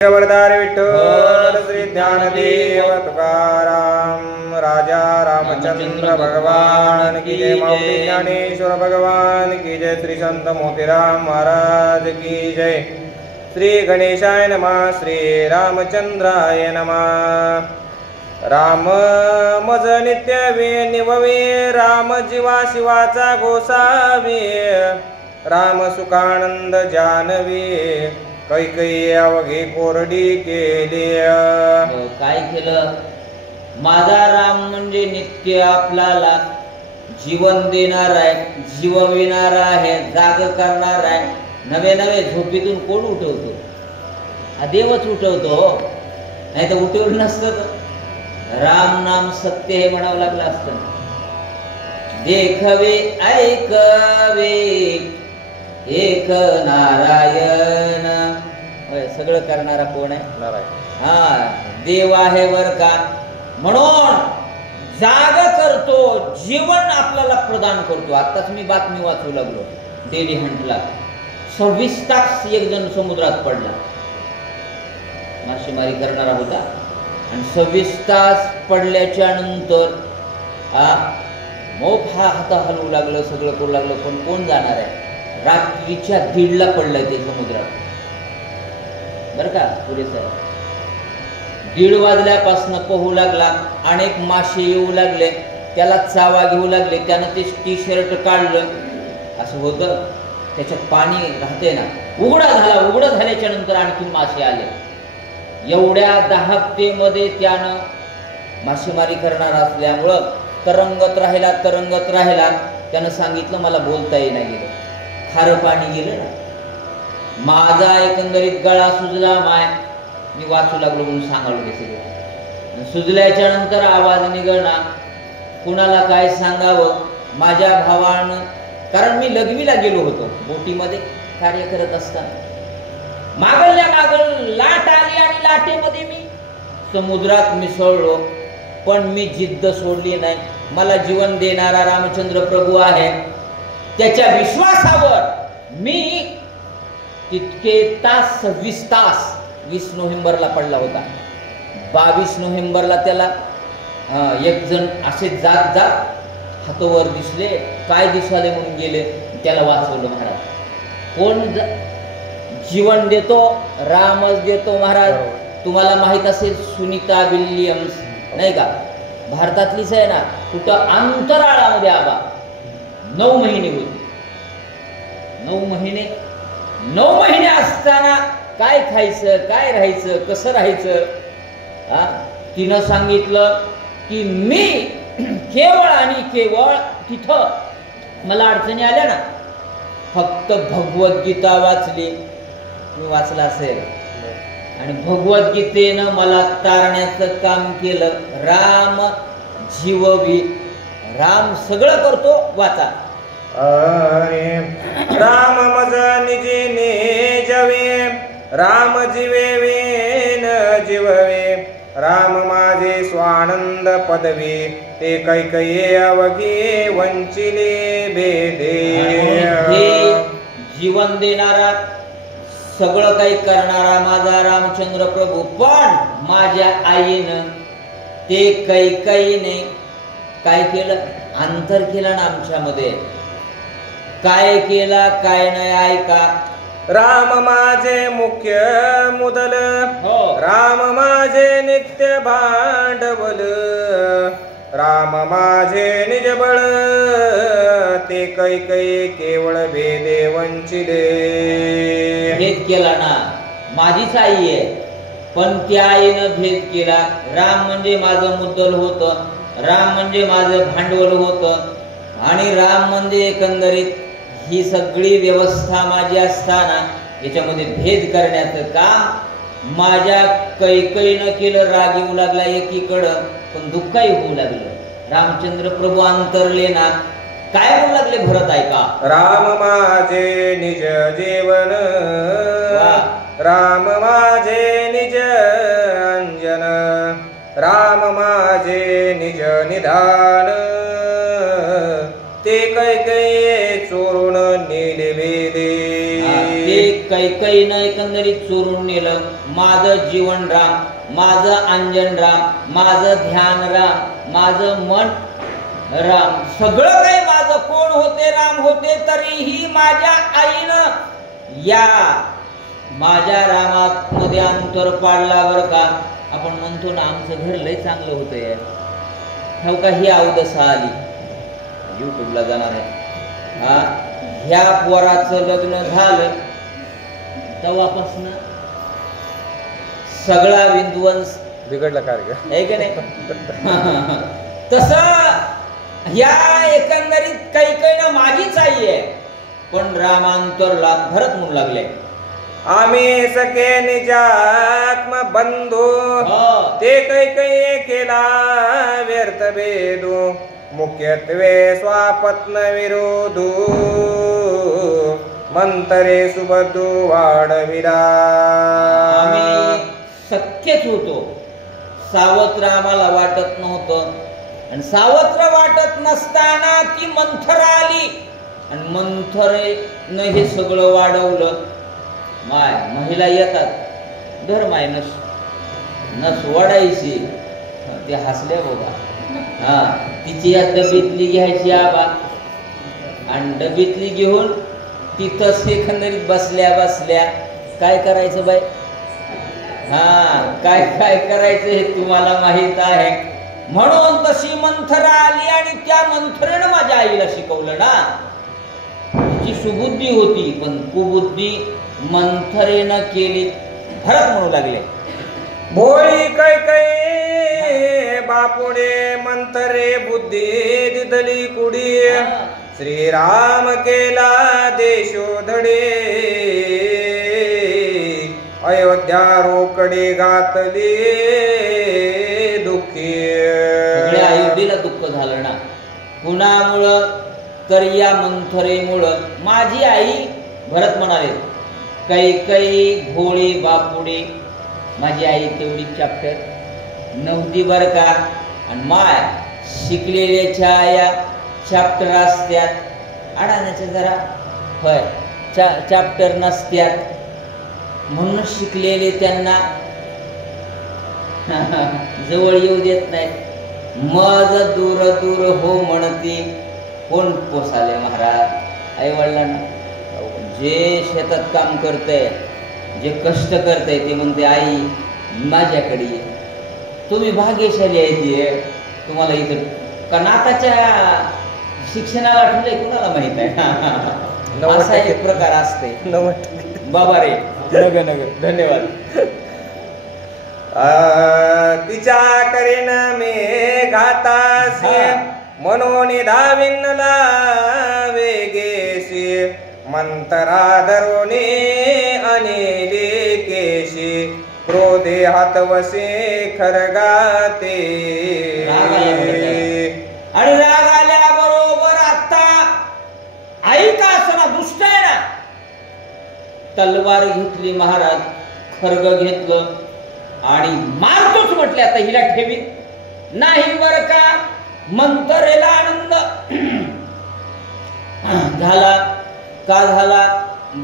खबरदार विठ्ठल श्री ज्ञानदेव तुकाराम राजा रामचंद्र भगवान की जय। माऊली ज्ञानेश्वर भगवान की जय। श्री संत मोतीराम महाराज की जय। श्री गणेशाय नमः। श्री रामचंद्राय नमः। राम मज नित्यवे निववे, राम जीवा शिवाचा गोसावे, राम सुखानंद जानवे, कैकई अवघे कोरडी केली। काय केलं? माझा राम म्हणजे नित्य आपल्याला जीवन देणार आहे, जीवविणार आहे, जाग करणार आहे। नवे नवे झोपेतून कोण उठवतो? हा देवच उठवतो, नाही तर उठवलं नसतं। राम नाम सत्य हे म्हणावं लागलं असतं। देखवे ऐकवे एक नारायण, सगळं करणारा कोण आहे? नारायण। हा देव आहे वर का, म्हणून जाग करतो, जीवन आपल्याला प्रदान करतो। आताच मी बातमी वाचू लागलो, डेली हंटला 26 तास एक जण समुद्रात पडला, मासेमारी करणारा होता, आणि 26 तास पडल्याच्या नंतर मोफ हा हात हलवू लागलं, सगळं करू लागलं, पण कोण जाणार आहे? रात्रीच्या 1:30ला पडलंय ते समुद्रात, बर का पुरेसं। 1:30 वाजल्यापासून पोहू लागला, अनेक मासे येऊ लागले, त्याला चावा घेऊ लागले, त्यानं ते टी-शर्ट काढलं, असं होतं त्याच्यात पाणी राहते ना, उघडा झाला, उघडा झाल्याच्या नंतर आणखी मासे आले। एवढ्या दाहकतेमध्ये त्यानं मासेमारी करणार असल्यामुळं तरंगत राहिला, तरंगत राहिला। त्यानं सांगितलं मला बोलता येईना गेलं, खारं पाणी गेलं ना, माझा एकंदरीत गळा सुजला माय, मी वाचू लागलो म्हणून सांगालो ते सगळं। सुजल्याच्या नंतर आवाज निघणा, कुणाला काय सांगावं? माझ्या भावानं, कारण मी लघवीला गेलो होतो, बोटीमध्ये कार्य करत असताना मागल्या मागल लाट आली आणि लाटेमध्ये मी समुद्रात मिसळलो, पण मी जिद्द सोडली नाही। मला जीवन देणारा रामचंद्र प्रभू आहे, त्याच्या विश्वासावर मी तितके तास 26 तास 20 नोव्हेंबरला पडला होता। 22 नोव्हेंबरला त्याला एक जण असे जात जात हातोवर दिसले, काय दिसले म्हणून गेले, त्याला वाचवलं महाराज। कोण जीवन देतो? रामच देतो महाराज। तुम्हाला माहित असेल सुनीता विल्यम्स, नाही का, भारतातलीच आहे ना, कुठं अंतराळामध्ये आबा 9 महिने होती। 9 महिने असताना काय खायचं, काय राहायचं, कसं राहायचं? तिनं सांगितलं की मी केवळ आणि केवळ तिथं मला अडचणी आल्या ना, फक्त भगवद्गीता वाचली, मी वाचला असेल, आणि भगवद्गीतेनं मला तारण्याचं काम केलं। राम जीववी, राम सगळं करतो, वाचा। अरे राम मज निजे निजवे, राम जीवे न जीववे, राम माझे स्वानंद पदवी, ते कैकई अवघे वंचिले भेदे। जीवन देणारा, सगळं काही करणारा माझा रामचंद्र प्रभू, पण माझ्या आईनं ते कैकईने काय केलं? अंतर केलं ना आमच्यामध्ये। काय केला काय नाही ऐका। राम माझे मुख्य मुदल, राम माझे नित्य भांडवल, राम माझे निजबळ, ते कैकई केवळ भेदे वंचिले। भेद केला ना, माझीच आई आहे, पण त्या आईनं भेद केला। राम म्हणजे माझं मुद्दल होतं, राम म्हणजे माझं भांडवल होतं, आणि राम म्हणजे एकंदरीत ही सगळी व्यवस्था माझी असताना याच्यामध्ये भेद करण्याचं काम माझ्या कैकईनं केलं। राग येऊ लागला एकीकडं, पण दुःखही होऊ लागलं। रामचंद्र प्रभू अंतरले ना, काय म्हणू लागले भरत ऐका। राम माझे निज जीवन, राम माझे निज अंजन, राम माझे निज निधान, ते कैकई चोरून नेले भेदे। कैकई कैकईनं एकंदरीत चोरून नेलं. माझं जीवन राम, माझं अंजन राम, माझं ध्यान राम, माझं मन राम, सगळं काही माझं. कोण होते? राम होते. तरीही माझ्या आईनं या माझ्या रामात मध्ये अंतर पाडला बरं का. आपण म्हणतो ना आमचं घर लय चांगलं होतंय, हो का. ही अवदसा आली, युट्यूबला जाणार आहे. हा, ह्या पोराचं लग्न झालं तेव्हापासून सगळा विध्वंस बिघडला कार्यक्रम आहे की नाही. तसं या एकंदरीत कैकईनं माझीच आई आहे, पण रामांतरला भरत म्हणू लागले. आम्ही सखे निजात्म बंधू, ते कैकई केला व्यर्थ भेदू. मुख्यत्वे स्वापत्न विरोधू, मंतरे सुबधू वाढविला. आम्ही सख्यच होतो, सावत्र आम्हाला वाटत नव्हतं. आणि सावत्र वाटत नसताना ती मंथरा आली आणि मंथरेनं हे सगळं वाढवलं. माय महिला येतात, धर्म आहे नस वडायची. ते हसले बघा. हा, तिची या डबीतली घ्यायची आबा आणि डबीतली घेऊन तिथंच एकंदरीत बसल्या बसल्या काय करायचं बाई. हा, काय काय करायचं हे तुम्हाला माहित आहे. म्हणून तशी मंथरा आली आणि त्या मंथरेनं माझ्या आईला शिकवलं ना. तिची सुबुद्धी होती, पण कुबुद्धी मंथरेनं केली. भरत म्हणू लागले. भोळी कैकई बापुडे मंथरे बुद्धी दिदली कुडी. श्रीराम केला देशोधडे, अयोध्या रोकडे घातली दुःखी. सगळ्या अयोध्येला दुःख झालं ना. कुणामुळं? तर या मंथरेमुळं. माझी आई, भरत म्हणाले, कैकई भोळी बापुडी. माझी आई तेवढी चॅप्टर नव्हती बरं का. आणि माय शिकलेल्याच्या या चॅप्टर असत्यात, अडाण्याच्या जरा होय चॅप्टर नसत्यात. म्हणून शिकलेले त्यांना जवळ येऊ देत नाहीत. मज दूर दूर हो म्हणती. कोण पोसाले महाराज? आई वडिलांना. जे शेतात काम करतंय, जे कष्ट करतंय, ते म्हणते आई माझ्याकडे ये. तुम्ही भाग्यशाली आहे. ते तुम्हाला इथं का नाताच्या शिक्षणाला आठवलंय कुणाला माहित आहे. असा एक प्रकार असते. बाबा रे, नग नग, धन्यवाद. तिच्या करीन मे घातासी, म्हणून धाविनला वेगेशी. मंतरा धरुणी अनिली केशी, क्रोधे हातवसे खरगाते. आणि राग आल्याबरोबर आता आई का असना दुष्ट आहे ना. तलवार घेतली महाराज, खर्ग घेतलं आणि मारतोच म्हटले. आता हिला ठेवी नाही बर का. मंथरेला आनंद झाला. का झाला?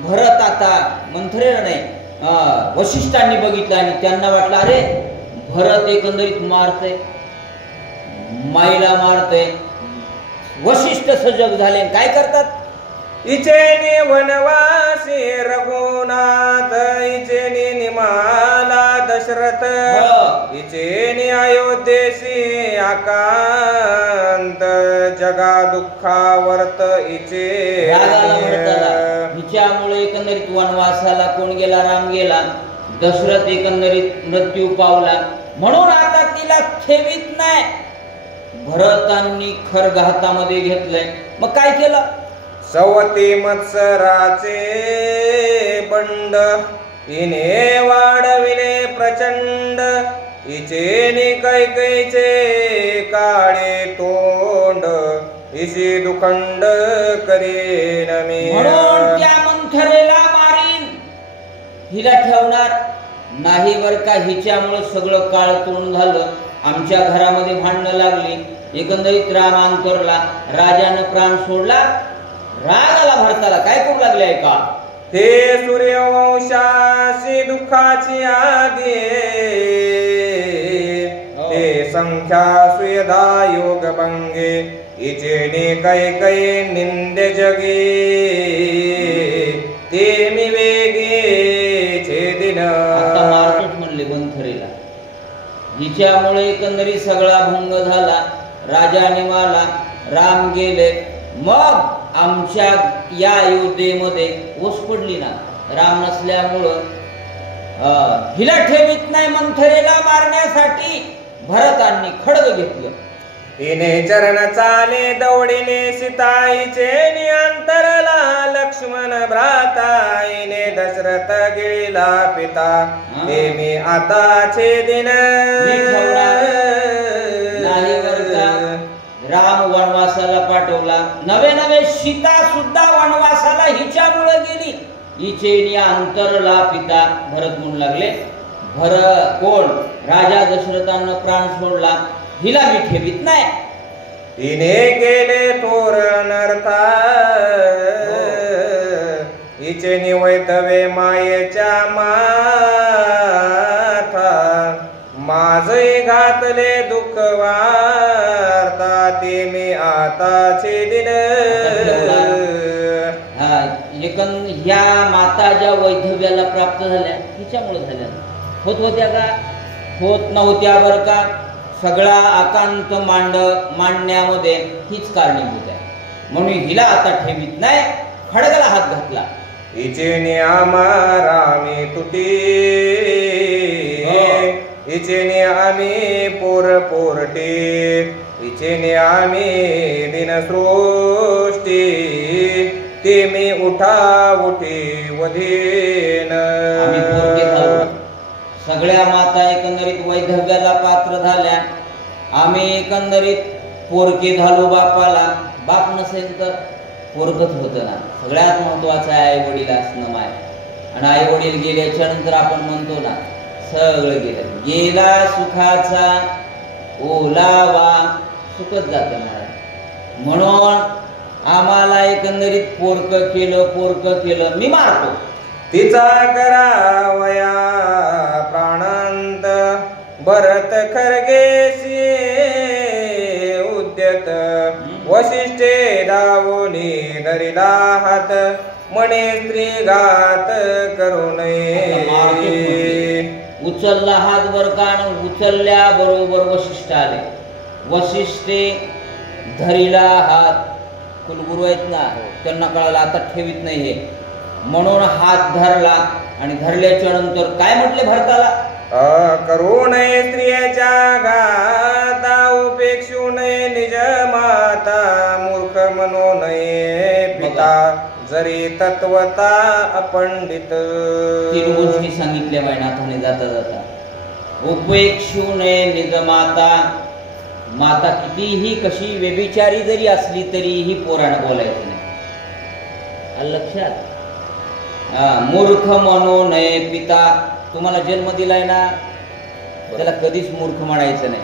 भरत आता मंथरेला नाही, वशिष्ठांनी बघितलं आणि त्यांना वाटलं अरे भरत एकंदरीत मारतय, माईला मारतय. वशिष्ठ सजग झाले. काय करतात? इचेनी वनवासी रघुनाथ, इचेनी निमाला दशरथ, इचेनी अयोध्येसी आकांत. जगा दुःखावर्त इचे. हिच्यामुळे एकंदरीत वनवासाला कोण गेला? राम गेला. दशरथ एकंदरीत मृत्यू पावला. म्हणून आता तिला ठेवीत नाही. भरतांनी खर्ग हातामध्ये घेतलंय. मग काय केलं? सवती मत्सराचे बंड, इने वाढविले प्रचंड. इचेनी कैकईचे काळे तोंड, इसी दुखंड करीन मी. म्हणून त्या मंथरेला मारीन, हिला ठेवणार नाही बर का. हिच्यामुळे सगळं काळ तोंड झालं. आमच्या घरामध्ये भांडणं लागली. एकंदरीत राम अंतरला. राजानं प्राण सोडला. राग आला भरताला. काय करू लागले आहे का? हे सूर्यवंशाशी दुःखाची आगे, हे संख्या सुयदा योग भंगे, इचेने कैकई निंदे जगे, ते मी वेगे छेदिन. आता मार्केट म्हणले मंथरेला, हिच्यामुळे एकंदरीत सगळा भंग झाला, राजा निवाला, राम गेले. मग आमच्या या अयोध्येमध्ये ओस पडली ना, राम नसल्यामुळं हिला ठेवीत नाही मंथरेला मारण्यासाठी भरतांनी खड्ग घेतलं. तिने चरण चाले दौडिले सीताईचे नियंतरला, लक्ष्मण भ्राताईने दशरथ गिळला पिता, ते मी आता छेदिन. नाही बरं का, राम वनवासाला पाठवला, नवे सीता सुद्धा वनवासाला हिच्यामुळे गेली. हिचे अंतरला पिता. भरत म्हणू लागले, कोण राजा दशरथानं प्राण सोडला, हिला मी ठेवीत नाही. तिने केले थोर अनर्था, हिचे निवैतवे मायेच्या माथा, माझे घातले दुःख वार्ता, ते मी आता छेदिन. ह्या माता ज्या वैधव्याला प्राप्त झाल्या हिच्यामुळे झाल्या, होत होत्या का? होत नव्हत्या बरं का. सगळा आकांत मांडण्यामध्ये हीच कारणीभूत आहे, म्हणून हिला आता ठेवीत नाही. खडगाला हात घातला. हिचे नियमा रामी तुटी, हिचे आम्ही पोर पोरटे, हिचे आम्ही दिनसृष्टी, ते मी उठा उठी वधीन. सगळ्या माता एकंदरीत वैधव्याला पात्र झाल्या. आम्ही एकंदरीत पोरके झालो बापाला. बाप नसेल तर पोरगत होतं ना. सगळ्यात महत्वाचं आहे आई वडील असणं माय. आणि आई वडील गेल्याच्या नंतर आपण म्हणतो ना, सगळं गेलं. गेला सुखाचा ओलावा, सुखच जात नाही. म्हणून आम्हाला एकंदरीत पोरक केलं मी मारतो. तिचा करावया प्राणांत, भरत खरगेशी उद्यत, वशिष्ठे धावोनी धरिला हात, म्हणे स्त्री घात करू नये. उचलला हात वर कान, उचलल्या बरोबर वशिष्ठ आले. वशिष्ठे धरिला हात, कुलगुरू आहेत ना, त्यांना कळालं आता ठेवीत नाही हे, म्हणून हात धरला. आणि धरल्याच्या नंतर काय म्हटले भरताला? करू नये स्त्रियाच्या घाता, उपेक्षू नये निज माता, मूर्ख म्हणू नये पिता, जरी तत्वता अपंडित. 3 गोष्टी सांगितल्या वैनाथाने जाता जाता. उपेक्षू नये निज माता, माता कितीही कशी व्यभिचारी जरी असली तरीही पोरानं बोलायचं नाही. लक्षात. मूर्ख म्हणू नये पिता, तुम्हाला जन्म दिलाय ना, त्याला कधीच मूर्ख म्हणायचं नाही.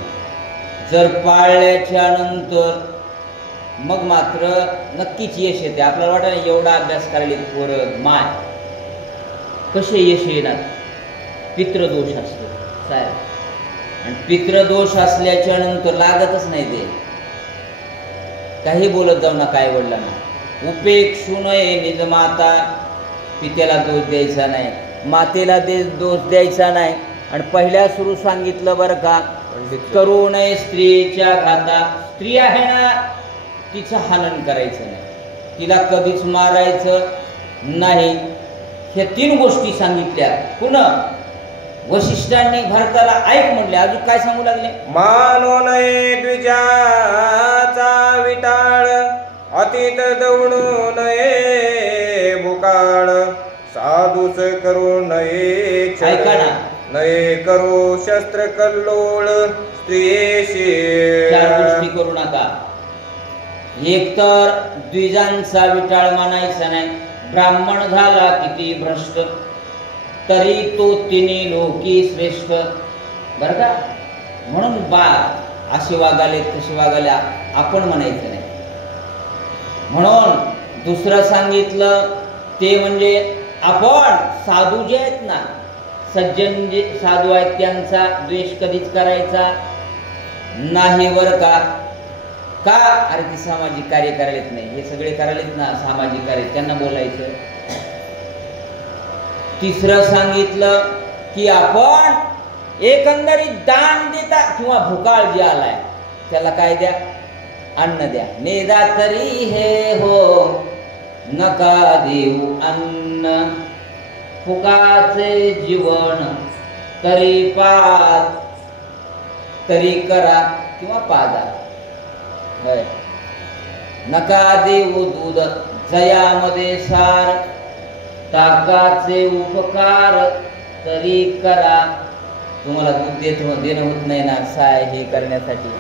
जर पाळल्याच्या नंतर मग मात्र नक्कीच यश येते. आपल्याला वाटत एवढा अभ्यास करायला पोरं माय, कसे यश येणार? पितृदोष असतो साहेब, आणि पितृदोष असल्याच्या नंतर लागतच नाही ते. काही बोलत जाऊ नका आई वडिलांना. उपेक्षू नये निज माता, पित्याला दोष द्यायचा नाही, मातेला दोष द्यायचा नाही. आणि पहिल्या सुरू सांगितलं बरं का, करू नये स्त्रीच्या घाता. स्त्री आहे ना, तिचं हनन करायचं नाही, तिला कधीच मारायचं नाही. ह्या 3 गोष्टी सांगितल्या. पुन्हा वशिष्ठांनी भरताला ऐक म्हणले. अजून काय सांगू लागले? मानो नये द्विजाचा विटाळ, अतीत दौडू नये भूकाळ, साधूस करू नये ऐका ना, नये करू शस्त्र कल्लोळ, स्त्रियेशी 4 गोष्टी करू नका. एक तर द्विजांचा विटाळ मानायचा नाही. ब्राह्मण झाला किती भ्रष्ट, तरी तो तिन्ही लोकी श्रेष्ठ. बरं का. म्हणून असे वागाले तसे वागाले आपण म्हणायचं नाही. म्हणून दुसरं सांगितलं ते म्हणजे आपण साधू जे आहेत ना, सज्जन जे साधू आहेत त्यांचा द्वेष कधीच करायचा नाही बर का. का? अरे ती सामाजिक कार्य करायलेत नाही, हे सगळे करायलेत ना सामाजिक कार्य, त्यांना बोलायचं. तिसरं सांगितलं की आपण एकंदरीत दान देता किंवा भुकाळ जे आलाय त्याला काय द्या, अन्न द्या. नेदा तरी हे हो नका देऊ अन्न, फुकाचे जीवन तरी पाज, तरी करा किंवा पाजा. नका देऊ दूध जयामध्ये सार, ताकाचे उपकार तरी करा. तुम्हाला दूध देणं होत नाही ना साय हे करण्यासाठी,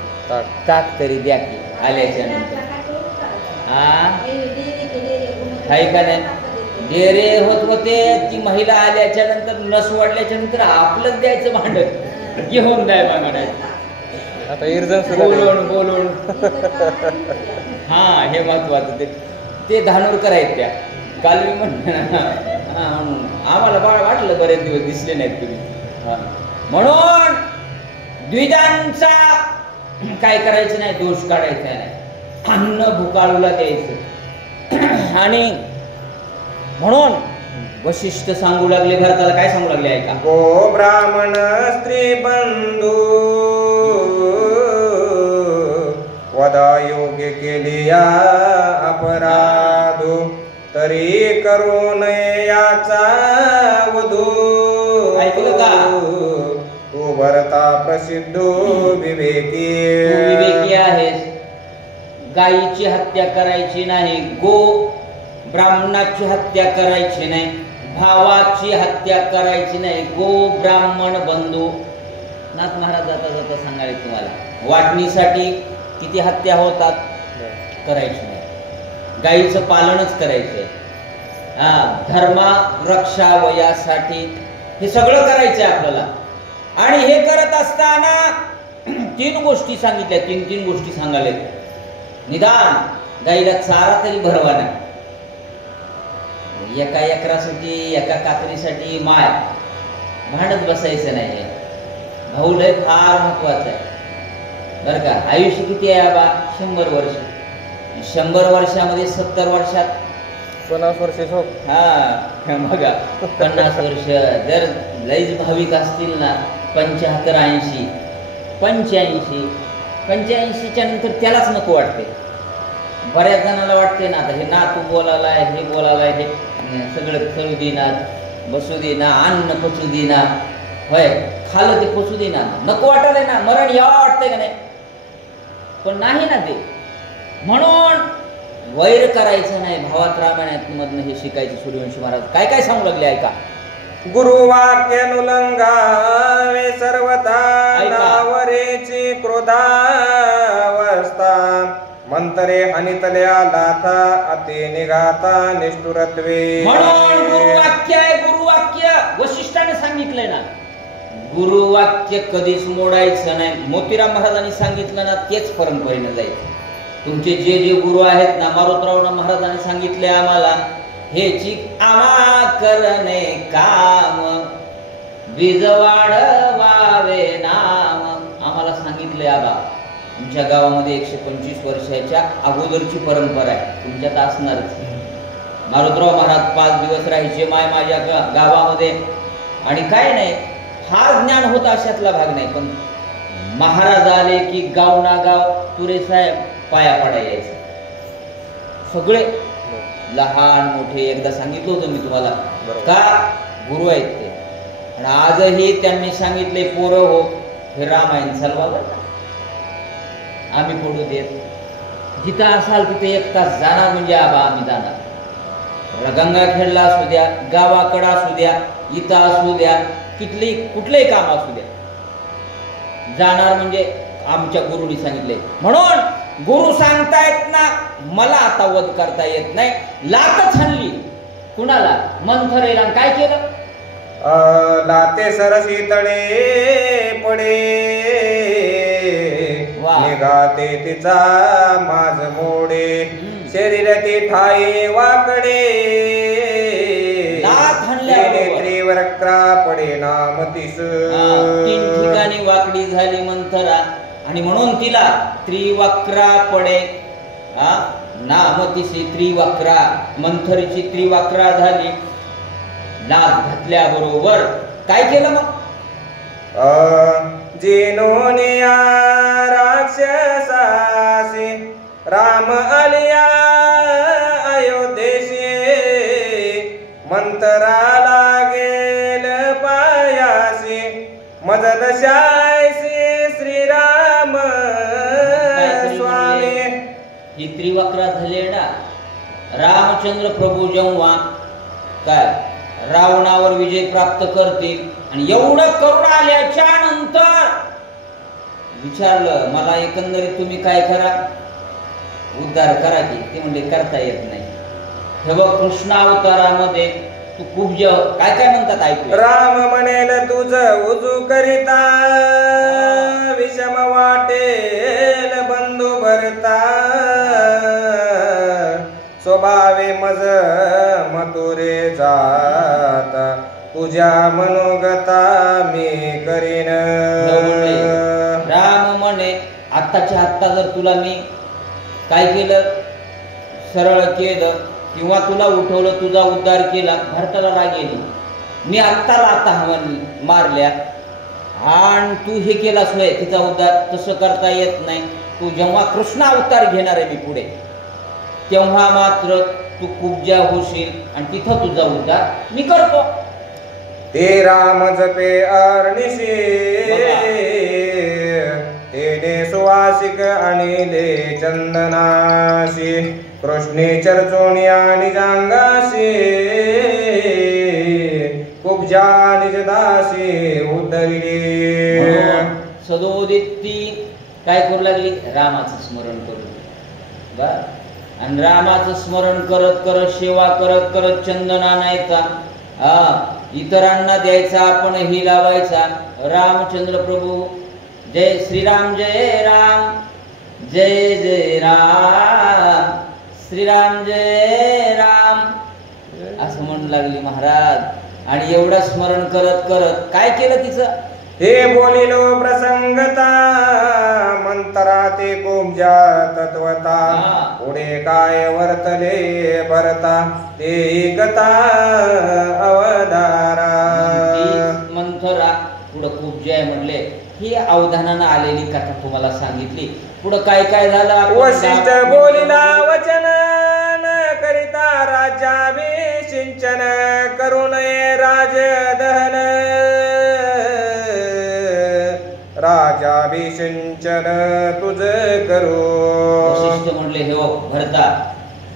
ताक तरी द्या की आल्याच्या नंतर. हाय का नाही? डेरे होत होते, ती महिला आल्याच्या नंतर नस वाढल्याच्या नंतर आपलंच द्यायचं भांड घेऊन नाही मागायचं. आता इर्जन बोलून हा हे महत्वाचं. ते धानोरकर आहेत त्या. काल मी म्हणलं आम्हाला वाटलं बरेच दिवस दिसले नाहीत तुम्ही. म्हणून द्विजांचा काय करायचं नाही, दोष काढायचा नाही, अन्न भुकाळूला द्यायचं. आणि म्हणून वशिष्ठ सांगू लागले भरताला, काय सांगू लागले ऐका. गो ब्राह्मण स्त्री बंधू वदा योग्य केली या अपराधू, तरी करू नये याचा वधू. ऐकलं का? तू भरता प्रसिद्ध विवेकी, तू विवेकी आहेस. गायीची हत्या करायची नाही, गो ब्राह्मणाची हत्या करायची नाही, भावाची हत्या करायची नाही. गो ब्राह्मण बंधू. नाथ महाराज जाता जाता सांगायला तुम्हाला, वाटणीसाठी किती हत्या होतात, करायची नाही. गायीचं पालनच करायचंय. धर्मा रक्षावयासाठी हे सगळं करायचंय आपल्याला. आणि हे करत असताना 3 गोष्टी सांगितल्या, 3 गोष्टी सांगायला. निदान गाईला चारा तरी भरवा नाही. एका एकरासाठी एका कातरीसाठी माय भांडत बसायचं नाही. भाऊ लय फार महत्वाचं आहे बरं का. आयुष्य किती आहे बाबा? 100 वर्ष. 100 वर्षामध्ये 70 वर्षात 50 वर्ष झोप. हा बघा 50 वर्ष जर लईच भाविक असतील ना, 75 80 85च्या नंतर त्यालाच नको वाटते. बऱ्याच जणांना वाटते ना आता हे नातू बोलायलाय, हे बोलायलाय, हे सगळं करू देना, बसू देना, अन्न पचू देना, होय खाल्लं ते पचू देना, नको वाटायला ना, मरण यावं वाटतंय का नाही? पण नाही ना ते. म्हणून वैर करायचं नाही. भावात रामायणात मधनं हे शिकायचं. सूर्यवंशी महाराज काय काय सांगू लागले ऐका. गुरुवाक्यानुलंगावे सर्वथा, नावरेची क्रोधावस्था, मंतरे हनितल्या लाथा, अति निघाता निष्ठुरत्वे. म्हणून गुरुवाक्य आहे. गुरुवाक्य वशिष्ठाने सांगितलंय ना, गुरुवाक्य कधीच मोडायचं नाही. मोतीराम महाराजांनी सांगितलं ना, तेच परंपरेनं जायचं. तुमचे जे जे गुरु आहेत ना, मारुतराव महाराजांनी सांगितले आम्हाला, हेची आम्हा करणे काम, बीज वाढवावे नाम. आम्हाला सांगितले आबा. तुमच्या गावामध्ये 125 वर्षाच्या अगोदरची परंपरा आहे, तुमच्यात असणारच. मारुतराव महाराज 5 दिवस राहायचे माय माझ्या गावामध्ये. आणि काय नाही, फार ज्ञान होता अशातला भाग नाही. पण महाराज आले की गाव ना गाव तुरे साहेब पाया पडा यायचे सगळे, लहान मोठे. एकदा सांगितलं होतं मी तुम्हाला का गुरु आहेत ते. आणि आजही त्यांनी सांगितले, पोरं हो हे रामायण चालवा बरं, आम्ही पडू देत. जिथं असाल तिथे 1 तास जाणार म्हणजे आबा आम्ही जाणार. गंगाखेडला असू द्या, गावाकडं असू द्या, इथं असू द्या, कुठलंही काम असू द्या, जाणार म्हणजे आमच्या गुरुनी सांगितले. म्हणून गुरु सांगतायत ना, मला आता वध करता येत नाही. लातच हाणली कुणाला? मंथरेला. काय केलं? लाते सरसी तळे पडे, निघाते तिचा माझ मोडे, शरीर ती ठाई वाकडे. लात वक्रा पडे नामतीस. 3 ठिकाणी वाकडी झाली मंथरा आणि म्हणून तिला त्रिवक्रा पडे नामतीसी. त्रिवक्रा मंथरीची त्रिवक्रा झाली. लाथ घातल्याबरोबर काय केलं मग? जिनोनिया राक्षसासी राम आलिया अयोध्येशी. मंतरा लागेल पायासी मज दशायसी श्रीराम स्वामी. ही त्रिवक्रा झाली ना. रामचंद्र प्रभू जेव्हा काय रावणावर विजय प्राप्त करतील आणि एवढं करून आल्याच्या नंतर विचारलं मला एकंदरीत तुम्ही काय करा, उद्धार करा की. ते म्हणजे करता येत नाही. हे बघ कृष्ण अवतारामध्ये तू खूप काय काय म्हणतात ऐकू. राम म्हणेल तुझ उजू करिता विषम वाटेल बंधू भरता. स्वभावे मज मथुरे जाता तुझ्या मनोगता मी करीन. राम म्हणे आत्ताच्या आत्ता जर तुला मी काय केलं, सरळ केलं किंवा तुला उठवलं, तुझा उद्धार केला, भरताला राग येईल. मी आत्ताला आता मारल्या आणि तू हे केलास होय तिचा उद्धार. तसं करता येत नाही. तू जेव्हा कृष्ण अवतार घेणार आहे मी पुढे, तेव्हा मात्र तू कुब्जा होशील आणि तिथं तुझा उद्धार मी करतो. ते राम जपे अर्निशी तेने सुवासिक अनिले चंदनाशी. कृष्णे चर्चोणी आणि जांगाशी कुब्जा निजदासी उद्धरिली. सदोदिती काय करू लागली? रामाचं स्मरण करू. आणि रामाचं स्मरण करत करत सेवा करत करत चंदन आणायचा, इतरांना द्यायचा, आपण ही लावायचा. रामचंद्र प्रभू जय श्रीराम जय राम जय जय राम श्रीराम जय राम असं म्हणू लागली महाराज. आणि एवढं स्मरण करत करत काय केलं तिचं? हे बोलिलो प्रसंगता मंतरा ते कुब्जा तत्वता. पुढे काय वर्तले भरता ते गता अवधारा. मंथरा पुढं कुब्जा आहे म्हणले. ही अवधानानं आलेली कथा तुम्हाला सांगितली. पुढं काय काय झालं? वशिष्ठ बोलिला वचन करिता राज्याभिषिंचन करू नये राजदहन. राजाभिषिंचन तुझ करू. वशिष्ठ म्हणले हे भरता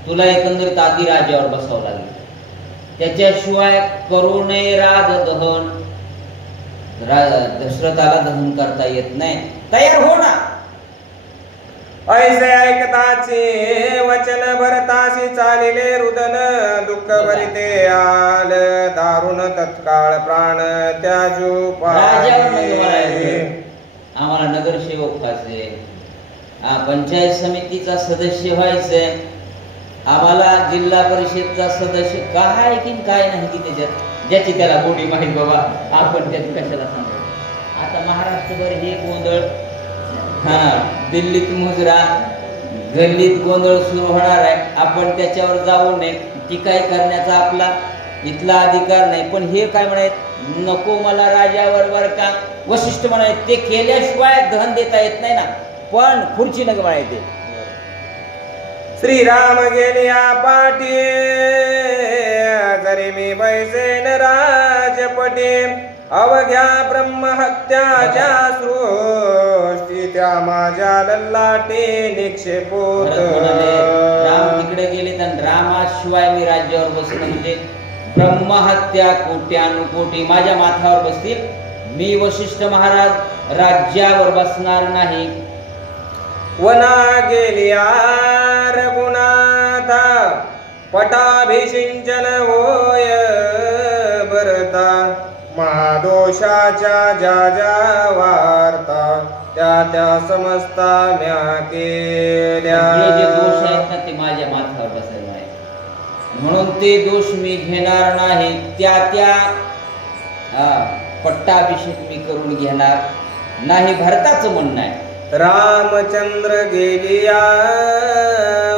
तुला एकंदरीत आधी राजावर बसावं लागेल. त्याच्याशिवाय करू नये राजदहन. दशरथाला दहन करता येत नाही. तयार हो ना. ऐसे ऐकताचे वचन भरतासी चालिले रुदन. दुःख भरिते आल दारुण तत्काळ प्राण त्याजू पाय. आम्हाला नगरसेवक व्हायचे, पंचायत समितीचा सदस्य व्हायचंय, आम्हाला जिल्हा परिषदचा सदस्य काय की काय नाही की त्याच्यात ज्याची त्याला गोडी माहीत बाबा. आपण त्यात कशाला सांगायचं. आता महाराष्ट्रभर हे गोंधळ, दिल्लीत मुजरा, गल्लीत गोंधळ सुरू होणार आहे. आपण त्याच्यावर जाऊ नये. टीका करण्याचा आपला इथला अधिकार नाही. पण हे काय म्हणायत, नको मला राजावर बर का. वशिष्ठ म्हणायत ते केल्याशिवाय दहन देता येत नाही ना, पण खुर्ची नग म्हणायचे. श्रीराम गेलिया पाठी जरी मी बैसेन राजपटी. अवघ्या ब्रह्महत्याच्या सृष्टी त्या माझ्या लल्लाटे निक्षेपोत. राम तिकडे गेले तर रामाशिवाय मी राज्यावर बसलो म्हणजे ब्रह्महत्या कोट्यानुकोटी माझ्या माथ्यावर बसतील. मी वशिष्ठ महाराज राज्यावर बसणार नाही. वना गेलिया रघुनाथा पटाभिषिंचन होय भरता. महादोषाच्या ज्या ज्या वार्ता त्या त्या समजता म्या केल्या. जे दोष आहेत ना ते माझ्या माथ्यावर बसायला आहे, म्हणून ते दोष मी घेणार नाही. त्या त्या पट्टाभिषेक मी करून घेणार नाही, भरताचं म्हणणं आहे. रामचंद्र गेलिया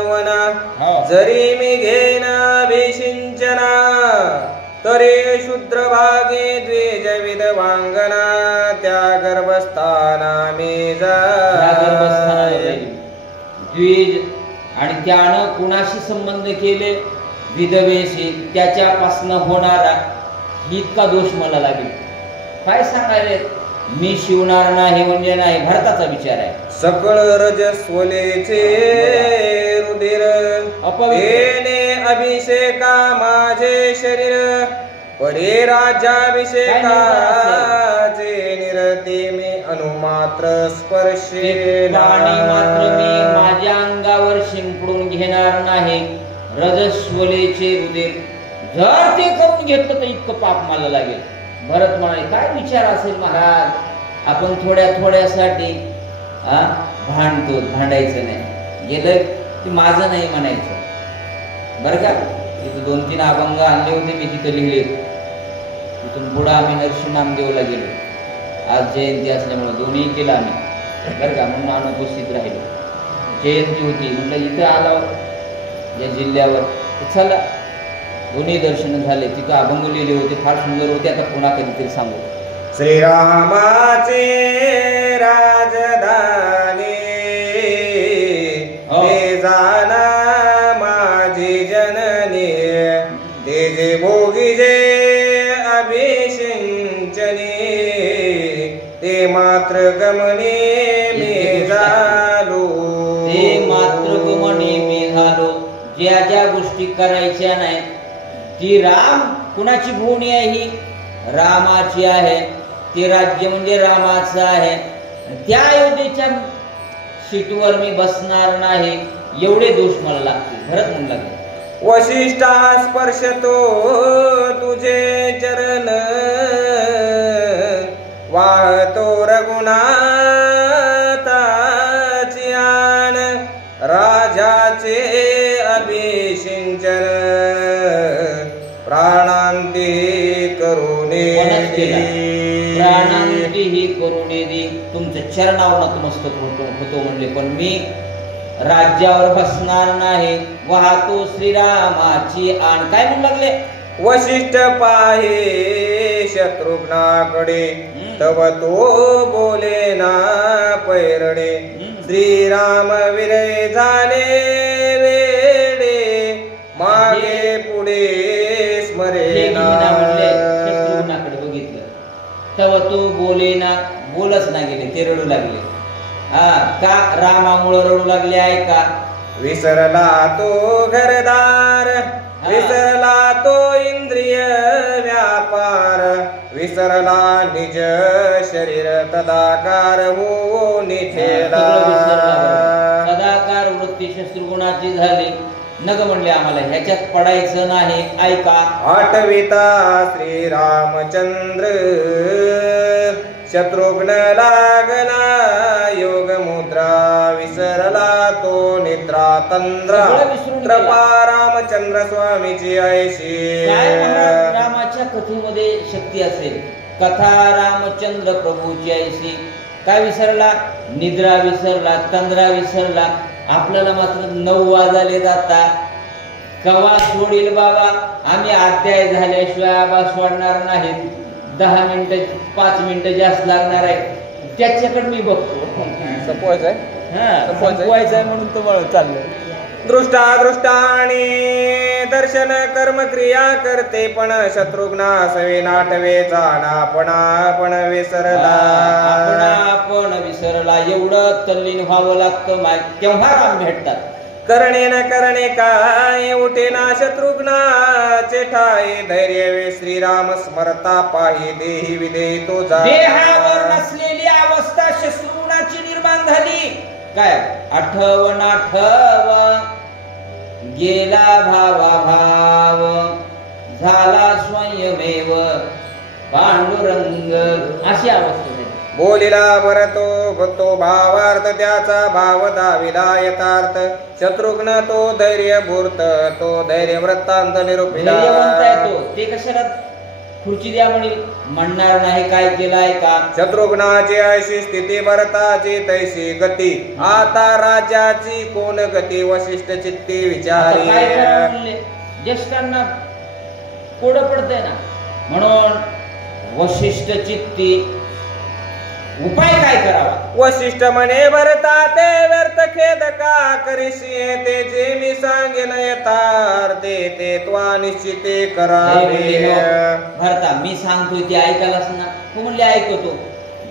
वना, हो. जरी मी घेन अभिषिंचना, तरी शूद्र भागे द्विज विधवांगना, त्या गर्भस्थाना मी जाय. द्विज आणि त्यानं कुणाशी संबंध केले? विधवेशी. त्याच्यापासनं होणारा इतका दोष मला लागेल. काय सांगायले? मी शिवणार नाही म्हणजे नाही, भरताचा विचार आहे. सकळ रजस्वलेचे रुधिर तेने अभिषेका माझे शरीर, परे राज्याभिषेकाचे निरते मी अनुमात्र स्पर्शे पाणी मात्र मी माझ्या अंगावर शिंपडून घेणार नाही. रजस्वलेचे रुधिर जर ते करून घेतलं तर इतकं पाप मला लागेल. भरत म्हणाले, काय विचार असेल महाराज, आपण थोड्या थोड्यासाठी भांडतो, भांडायचं नाही. गेलं की माझं नाही म्हणायचं, बरं का. तिथं 2-3 अभंग आणले होते मी, तिथं लिहिले. तिथून पुढं आम्ही नरसी नामदेवला गेलो. आज जयंती असल्यामुळे दोन्ही केलं आम्ही, बरं का. म्हणून अनुपस्थित राहिलो. जयंती होती म्हटलं इथं आला या जिल्ह्यावर, चला दोन्ही दर्शन झाले. तिथं अभंग लिहिले होते, फार सुंदर होते. आता पुन्हा कधीतरी सांगू. श्रीरामाचे राजधानी ते जाना माझी जननी, ते जे भोगी जे अभिषिंचनी, ते मात्र गमनी मी झालो. ते मात्र गमनी मी झालो. ज्या ज्या गोष्टी करायच्या नाही, ती राम कुणाची भूमी आहे? ही रामाची आहे. ते राज्य म्हणजे रामाचं आहे. त्या अयोध्येच्या सीटवर मी बसणार नाही, एवढे दोष मला लागतील. भरत म्हणू लागले, वशिष्ठा स्पर्शतो तुझे चरण, वाहतो रघुनाथाची आण, राजाचे अभिषिंचन, प्राणांती करुणे प्राणांती ही करुणे दे. तुमच्या चरणावर नतमस्तक होतो म्हणले, पण मी राज्यावर बसणार नाही. वाहतो श्रीरामाची आण. काय म्हणू लागले? वशिष्ठ पाहे शत्रुघ्नाकडे, तव तो बोले ना पैरणे, श्रीराम विरय झाले वेडे, मागे पुढे स्मरेना. शत्रुघ्नाकडे बघितलं, तव तो बोलेना, बोलच ना गेले, ते रडू लागले. का? रामामुळे रडू लागले आहे का? विसरला तो घरदार, विसरला तो इंद्रिय व्यापार, विसरला निज शरीर तदाकार हो निठेला. तदाकार वृत्ती शत्रुघ्नाची झाली. नग म्हणले, आम्हाला ह्याच्यात पडायचं नाही. ऐका. आठविता श्रीरामचंद्र, शत्रुघ्न लागला योग मुद्रा, विसरला तो निद्रा तंद्रा, कृपा रामचंद्र स्वामीची ऐशी. रामाच्या कथेमध्ये शक्ती असेल. कथा रामचंद्र प्रभूची ऐशी. काय विसरला? निद्रा विसरला, तंद्रा विसरला. आपल्याला मात्र 9 वाजले जाता. कवा सोडील बाबा? आम्ही अध्याय झाल्याशिवाय आबा सोडणार नाहीत. 10 मिनिटं 5 मिनिटं जास्त लागणार आहे. त्याच्याकडे मी बघतो. सपोज आहे म्हणून तुम्हाला चाललं. दृष्टादृष्टाने दर्शन कर्म क्रिया करते, पण शत्रुघ्ना सवे नाटवे जाणा पण विसरला. आपण विसरला. एवढं तल्लीन व्हावं लागतं. तेव्हा राम भेटतात. करणे न करणे काय उठेना शत्रुघ्नाचे ठाई, धैर्य वे श्रीराम स्मरता पाहि, देही विधेय तो जा. देहावर नसलेली अवस्था शत्रुघ्नाची निर्माण झाली. काय? आठव गेला भावा भाव, झाला स्वयमेव पांडुरंग. अशी अवस्था झाली. बोलिला भरतो तो भावार्थ, त्याचा भाव दाविला यथार्थ. शत्रुघ्न तो धैर्य भूर्त, तो धैर्य वृत्तांत निरूपिला. ते कशाला खुर्ची द्या म्हणेल, म्हणणार नाही काय केलाय का. शत्रुघ्नाची अशी स्थिती भरताची तैशी गती, आता राजाची कोण गती वशिष्ठ चित्ती आता विचारी. काय करावं म्हणले, ज्येष्ठांना कोडं पडतंय ना, म्हणून वशिष्ठ चित्ती उपाय काय करावा. वशिष्ठ म्हणे भरता ते व्यर्थ खेद का करीशी, ते जे मी सांगेन यथार्थे ते त्वा निश्चिते करावे. भरता मी सांगतोय ते ऐकायलाच ना, तू म्हणले ऐकतो,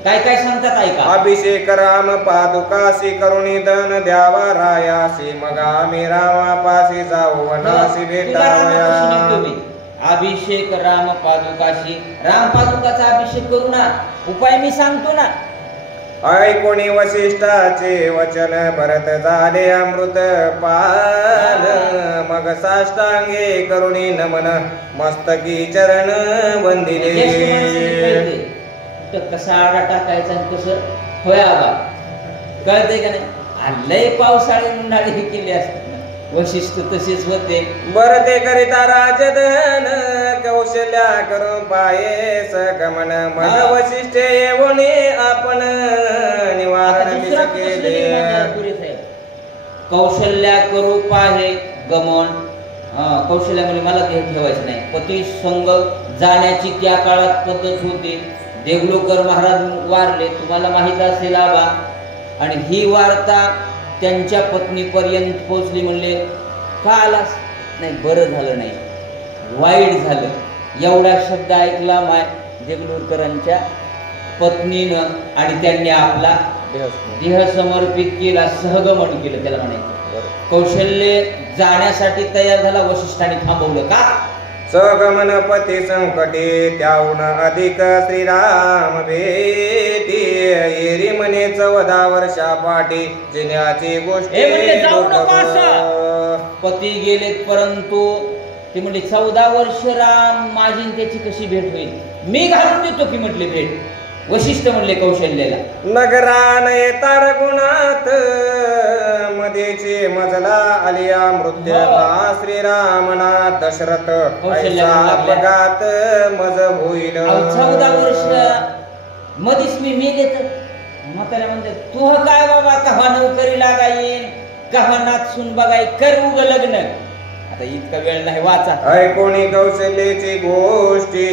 काय काय सांगतात ऐका. अभिषेक राम पादुकाशी करुणी धन द्यावा रायासी, मग आम्ही रामापाशी जाऊ वनासी भेटावया. अभिषेक राम पादुकाशी, राम पादुकाचा अभिषेक करू ना, उपाय मी सांगतो ना. ऐकोणी वशिष्ठाचे वचन भरत झाले अमृत पान, मग साष्टांगे करुणी नमन मस्तकी चरण वंदिले. कसा आडा टाकायचा आणि कसं होयावा कळतंय का नाही. लय पावसाळी उन्हाळी हे केले असतात, वशिष्ठ तसेच होते. बर ते करिता राजधन कौशल्या करून पाये सगमन, मग वशिष्ठ येऊन आपण निवारण केले. कौशल्या करू पाहे गमन. कौशल्या म्हणजे मला ते ठेवायचं नाही. पती संग जाण्याची त्या काळात पद्धत होती. देगलूकर महाराज वारले, तुम्हाला माहित असेल आबा, आणि ही वार्ता त्यांच्या पत्नीपर्यंत पोहोचली. म्हणले का आलास, नाही बरं झालं नाही, वाईट झालं. एवढा शब्द ऐकला माय देगलूरकरांच्या पत्नीनं, आणि त्यांनी आपला देह समर्पित केला, सहगमन केलं त्याला म्हणायचं. कौशल्य जाण्यासाठी तयार झाला, वशिष्ठाने थांबवलं का. सगमन पती संकटे त्याहून अधिक श्रीराम भेटी, येरी म्हणे 14 वर्षा पाठी जिन्याची गोष्टी. पती गेलेत, परंतु ते म्हणले 14 वर्ष राम, माझी त्याची कशी भेट होईल, मी घालून देतो की म्हटले भेट. वशिष्ठ म्हणले कौशल्याला, नगरान येता रघुनाथ मध्येचे मजला आलिया मृत्यूला, श्रीरामना दशरथ ऐसा अपघात मज होईल. 14 वर्ष मधीच मी मेले तर. म्हाताऱ्या म्हणते तू काय बाबा, कव्हा नोकरी लागा येईन, कव्हा नाचून बघाय, कर उग लग्न. आता इतका वेळ नाही, वाचा. ऐकोणी कौशल्याची गोष्टी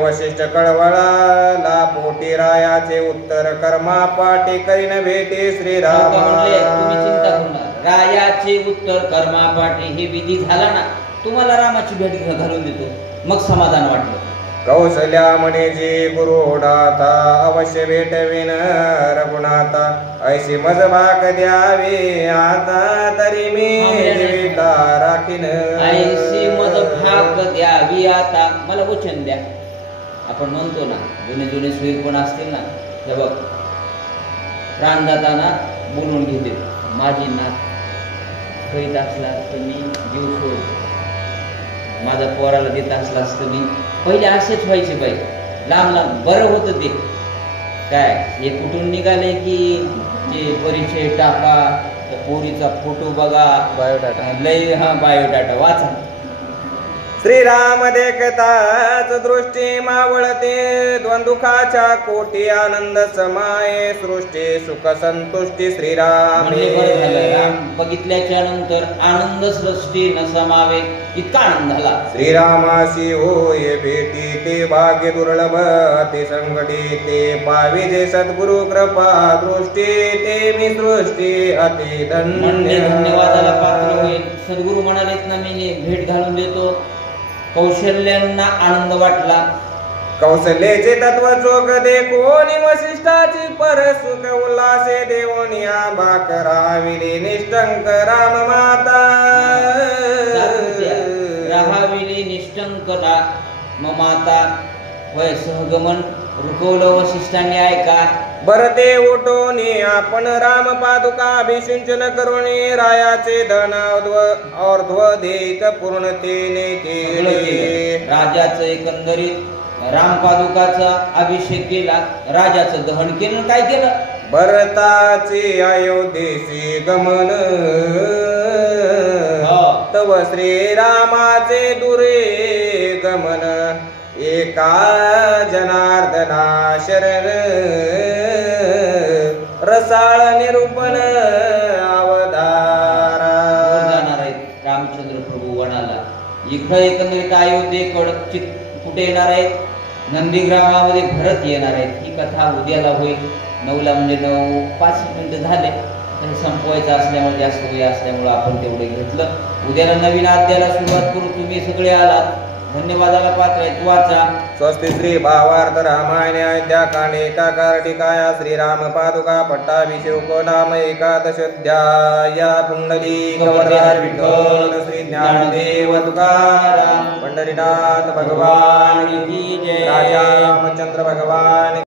वशिष्ठ कळवळाला पोटी, रायाचे उत्तर कर्मा पाठी करीन भेटे श्रीराम. तुम्ही चिंता करू नका, रायाचे उत्तर कर्मा पाठी हे विधी झाला ना, तुम्हाला रामाची भेट घालून देतो, मग समाधान वाटलं. कौशल्या म्हणे जी गुरुडाता अवश्य भेटविन रघुनाथा, ऐशी मज भाग द्यावे आता तरी मी देविता राखीन. ऐशी मज भाग द्यावी आता, मला वचन द्या. आपण म्हणतो ना, जुने जुने सुईर पण असतील ना, हे बघ प्राणदाताना बोलून घेते, माझी नात करीत असला तर मी जीव सोड, माझ्या पोराला देत असला असतं मी. पहिले असेच व्हायचे बाई, लांब लांब बरं होतं ते. काय हे कुठून निघाले की ते परिचय टाका, पोरीचा फोटो बघा, बायोडाटा लय, हा बायोडाटा वाचा. श्रीराम देखताच दृष्टी मावळते, द्वंदुखाच्या कोटी आनंद समाये, सृष्टी सुख संतुष्टी श्रीराम. बघितल्याच्या नंतर आनंद सृष्टी न समावे, इतका आनंद झाला. श्रीरामाशी होय भेटी ते भाग्य दुर्लभ, ते संकटी ते पावी जे सद्गुरु कृपा दृष्टी, ते मी सृष्टी अति धन्य. धन्यवादाला पात्र होईल. सद्गुरु म्हणालेत ना, मी भेट घालून देतो. कौशल्यांना आनंद वाटला. कौशल्याचे तत्व चोख देखोनी वशिष्ठाची परसुख उल्हासे देवोनी आबा कराविली निष्ठंक राम माता. राहाविली निष्ठंक माता. वय सहगमन रुकवलं वशिष्ठांनी, ऐका. भरते उठोनी आपण राम पादुका अभिषिंचन करुणी, रायाचे धन अर्ध्व देत पूर्णतेने केले. राजाचं एकंदरीत राम पादुकाचा अभिषेक केला, राजाचं दहन केलं. काय केलं? भरताचे अयोध्येचे गमन, तव श्रीरामाचे दुरे गमन, एका जनार्दना शरण रसाळ निरूपण अवतारा. जाणार आहेत रामचंद्र प्रभू वनाला. इकडं एकंदरीत अयोध्येकडे कुठे येणार आहेत? नंदीग्रामामध्ये भरत येणार आहेत. ही कथा उद्याला होईल 9ला, म्हणजे 9:05 मिनिटं झाले. तर संपवायचं असल्यामुळे जास्त वेळ असल्यामुळे आपण तेवढे घेतलं. उद्याला नवीन अध्यायाला सुरुवात करू. तुम्ही सगळे आलात, धन्यवादाला पात्र आहेत. वाचा. स्वस्ति श्री भावार्थ रामायण अयोध्या कांडे टीकाया श्रीराम पादुका पट्टाभिषेक नाम एकादशोध्याय. पुंडलिक वरदाय विठ्ठल श्री ज्ञानदेव तुकाराम पंढरीनाथ भगवान की जय. राजा रामचंद्र भगवान